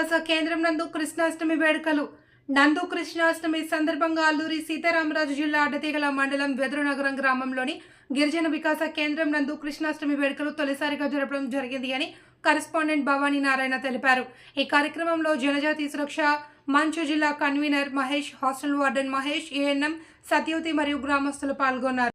వికాస కేంద్రం నందు కృష్ణాష్టమి వేడుకలు. నందు కృష్ణాష్టమి సందర్భంగా అల్లూరి సీతారామరాజు జిల్లా అడ్డతీగల మండలం వెదురునగరం గ్రామంలోని గిరిజన వికాస కేంద్రం నందు కృష్ణాష్టమి వేడుకలు తొలిసారిగా జరపడం జరిగింది అని కరెస్పాండెంట్ భవానీ నారాయణ తెలిపారు. ఈ కార్యక్రమంలో జనజాతి సురక్ష మంచు జిల్లా convenor Mahesh, hostel warden Mahesh, ANM Satyavathi మరియు గ్రామస్తులు పాల్గొన్నారు.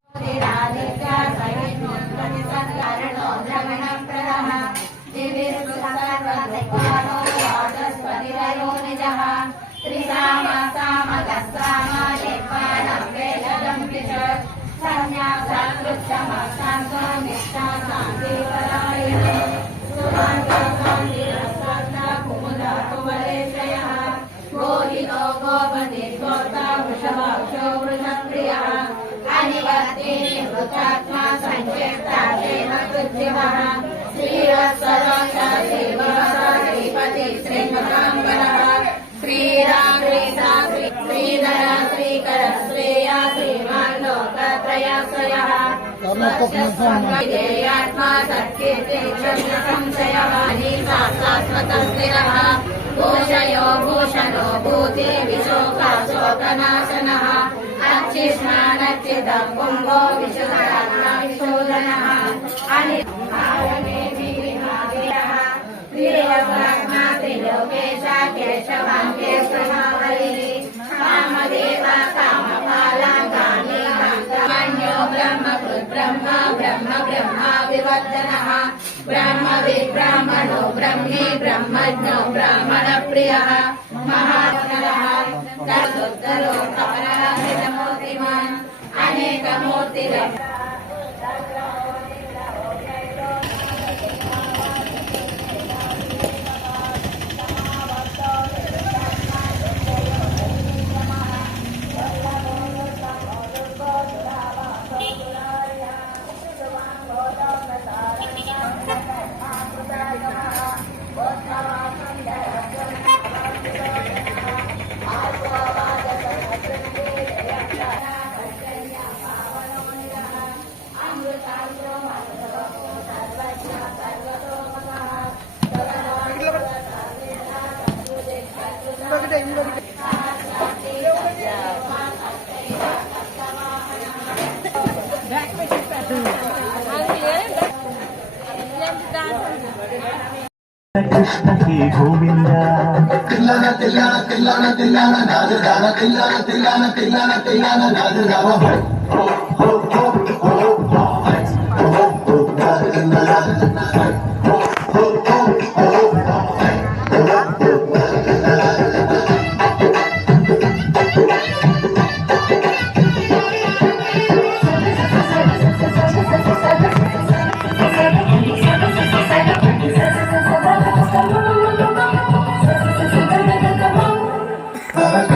भूषणो भूति विशोकाशोकनाशनः अच्छिष्मानच्चिदं पुंगो विशुद्धरात्मविशोधनः त्रिलोकेशा केशवान् केशवाहरिः कामदेवा कामपाला कामी कामन्यो ब्रह्मकृत् ब्रह्म ब्रह्म ब्रह्मा विवर्धनः ब्रह्मविद्ब्राह्मणो ब्रह्मी ब्रह्मज्ञो ब्राह्मणप्रियः महात्मनः तदुत्तरो अपराधितमूर्तिमान् अनेकमूर्तिरः कृष्ण की गोविंद तिल्लाना तिल्लाना तिल्लाना तिल्लाना नाद गाना तिल्लाना तिल्लाना तिल्लाना तिल्लाना नाद गाना हो हो हो हो